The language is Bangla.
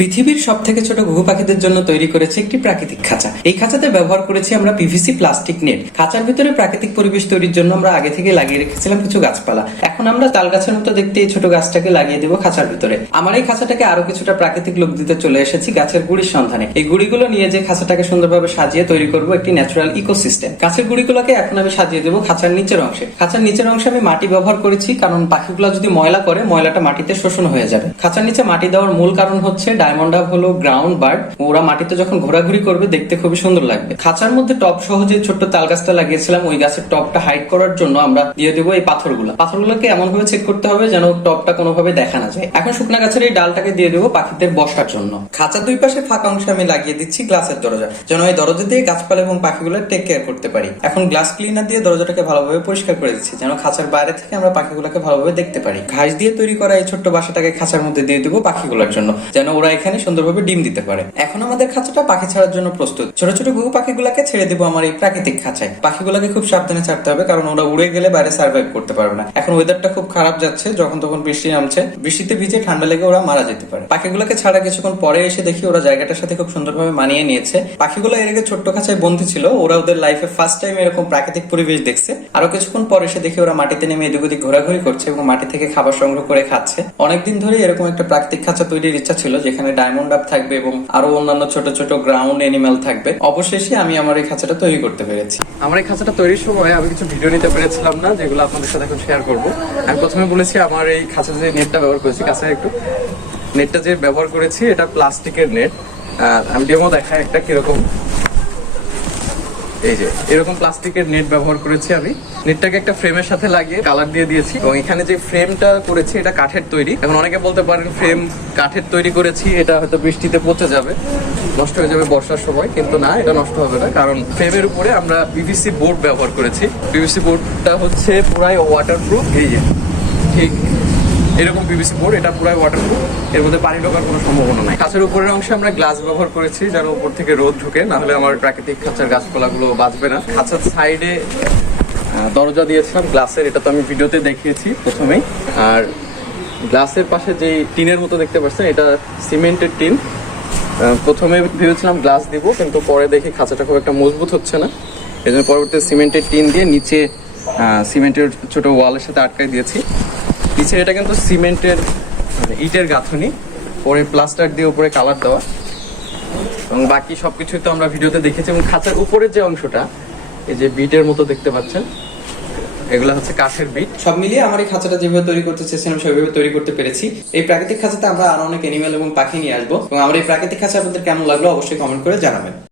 পৃথিবীর সবথেকে ছোট ঘুঘু পাখিদের জন্য তৈরি করেছে একটি প্রাকৃতিক খাঁচা। এই খাঁচাতে ব্যবহার করেছি আমরা পিভিসি প্লাস্টিক নেট। খাঁচার ভিতরে প্রাকৃতিক পরিবেশ তৈরির জন্য আমরা আগে থেকে লাগিয়ে রেখেছিলাম কিছু গাছপালা। এখন আমরা তাল গাছের মতো দেখতে এই ছোট গাছটাকে লাগিয়ে দেবো খাঁচার ভিতরে। আমার এই খাঁচাটাকে আরো কিছুটা প্রাকৃতিক লুক দিতে চলে এসেছি গাছের গুড়ির সন্ধানে। এই গুড়িগুলো নিয়ে যে খাঁচাটাকে সুন্দরভাবে সাজিয়ে তৈরি করবো একটি ন্যাচারাল ইকোসিস্টেম। গাছের গুড়িগুলোকে এখন আমি সাজিয়ে দেবো খাঁচার নিচের অংশে। খাঁচার নিচের অংশে আমি মাটি ব্যবহার করেছি, কারণ পাখিগুলো যদি ময়লা করে ময়লাটা মাটিতে শোষণ হয়ে যাবে। খাঁচার নিচে মাটি দেওয়ার মূল কারণ হচ্ছে ডায়মন্ড ডাব হলো গ্রাউন্ড বার্ড, ওরা মাটিতে যখন ঘোরাঘুরি করবে দেখতে খুবই সুন্দর লাগবে। খাঁচার মধ্যে টপ সহ যে ছোট্ট তাল গাছটা লাগিয়েছিলাম ওই গাছের টপটা হাইড করার জন্য আমরা দিয়ে দেবো এই পাথরগুলোকে এমন ভাবে চেক করতে হবে যেন টপটা কোনোভাবে দেখা না যায়। এখন শুকনা গাছের এই ডালটাকে দিয়ে দেবো পাখিদের বসার জন্য। খাঁচার দুই পাশে ফাঁকা অংশে আমি লাগিয়ে দিচ্ছি গ্লাসের দরজা, যেন এই দরজা দিয়ে গাছপালা এবং পাখিগুলো টেক কেয়ার করতে পারি। এখন গ্লাস ক্লিনার দিয়ে দরজাটাকে ভালোভাবে পরিষ্কার করে দিচ্ছি, যেন খাঁচার বাইরে থেকে আমরা পাখিগুলোকে ভালোভাবে দেখতে পারি। ঘাস দিয়ে তৈরি করা এই ছোট্ট বাসাটাকে খাঁচার মধ্যে দিয়ে দেবো পাখিগুলোর জন্য, যেন ওরা এখানে সুন্দরভাবে ডিম দিতে পারে। এখন আমাদের খাঁচাটা পাখি ছাড়ার জন্য প্রস্তুত। ছোট ছোট ঘুঘু পাখিগুলোকে ছেড়ে দেবো আমার এই প্রাকৃতিক খাঁচায়। পাখিগুলোকে খুব সাবধানে ছাড়তে হবে, কারণ ওরা উড়ে গেলে বাইরে সার্ভাইভ করতে পারবে না। এখন ওয়েদারটা খুব খারাপ যাচ্ছে, যখন তখন বৃষ্টি নামছে, বৃষ্টিতে ভিজে ঠান্ডা লেগে ওরা মারা যেতে পারে। পাখিগুলোকে ছাড়া কিছুক্ষণ পরে এসে দেখি ওরা জায়গাটার সাথে খুব সুন্দরভাবে মানিয়ে নিয়েছে। পাখিগুলো এর আগে ছোট্ট খাঁচায় বন্দী ছিল, ওরা ওদের লাইফে ফার্স্ট টাইম এরকম প্রাকৃতিক পরিবেশ দেখছে। আরো কিছুক্ষণ পরে এসে দেখি ওরা মাটিতে নেমে এদিক ওদিক ঘোরাঘুরি করছে এবং মাটি থেকে খাবার সংগ্রহ করে খাচ্ছে। অনেকদিন ধরে এরকম একটা প্রাকৃতিক খাঁচা তৈরির ইচ্ছা ছিল, যেখানে ডায়মন্ড ডাব থাকবে এবং আরো অন্যান্য ছোট ছোট গ্রাউন্ড এনিম্যাল থাকবে। অবশেষে আমি আমার এই খাঁচাটা তৈরি করতে পেরেছি। আমার এই খাঁচাটা তৈরির সময় আমি কিছু ভিডিও নিতে পেরেছিলাম না, যেগুলো আপনাদের সাথে এখন শেয়ার করবো। আমি প্রথমে বলেছি আমার এই খাঁচা যে নেটটা ব্যবহার করেছি, কাছে একটু নেটটা যে ব্যবহার করেছি এটা প্লাস্টিকের নেট। আমি ডেমো দেখাই একটা কিরকম। এই যে এরকম প্লাস্টিকের নেট ব্যবহার করেছি আমি। নেটটাকে একটা ফ্রেমের সাথে লাগিয়ে কালার দিয়ে দিয়েছি এবং এখানে যে ফ্রেমটা করেছি এটা কাঠের তৈরি। এখন অনেকে বলতে পারেন ফ্রেম কাঠের তৈরি করেছি, এটা হয়তো বৃষ্টিতে পচে যাবে, নষ্ট হয়ে যাবে বর্ষার সময়, কিন্তু না, এটা নষ্ট হবে না, কারণ ফ্রেমের উপরে আমরা পিভিসি বোর্ড ব্যবহার করেছি। পিভিসি বোর্ডটা হচ্ছে পুরাই ওয়াটারপ্রুফ। এই যে ঠিক এরকম পিভিসি বোর্ড, এটা পুরাই ওয়াটারপ্রুফ, এর মধ্যে পানি ঢোকার কোনো সম্ভাবনা নাই। খাঁচার উপরের অংশে আমরা গ্লাস ব্যবহার করেছি, যেন উপর থেকে রোদ ঢুকে, না হলে আমার প্রাকৃতিক খাঁচার গাছপালাগুলো বাঁচবে না। খাঁচার সাইডে দরজা দিয়েছিলাম গ্লাসের, এটা তো আমি ভিডিওতে দেখিয়েছি প্রথমেই। আর গ্লাসের পাশে যে টিনের মতো দেখতে পাচ্ছেন, এটা সিমেন্টের টিন। প্রথমে ভেবেছিলাম গ্লাস দিব, কিন্তু পরে দেখি খাঁচাটা খুব একটা মজবুত হচ্ছে না, এই জন্য পরবর্তীতে সিমেন্টের টিন দিয়ে নিচে সিমেন্টের ছোট ওয়ালের সাথে আটকাই দিয়েছি। নিচে এটা কিন্তু সিমেন্টের ইটের গাঁথনি, পরে প্লাস্টার দিয়ে উপরে কালার দেওয়া, এবং বাকি সবকিছুই তো আমরা ভিডিওতে দেখেছি। এবং খাঁচার উপরের যে অংশটা, এই যে বিটের মতো দেখতে পাচ্ছেন, এগুলো হচ্ছে কাঠের বিট। সব মিলিয়ে আমার এই খাঁচাটা যেভাবে তৈরি করতে চেয়েছিলাম সেভাবে তৈরি করতে পেরেছি। এই প্রাকৃতিক খাঁচাতে আমরা আরো অনেক এনিম্যাল এবং পাখি নিয়ে আসবো, এবং আমার এই প্রাকৃতিক খাঁচা আপনাদের কেমন লাগলো অবশ্যই কমেন্ট করে জানাবেন।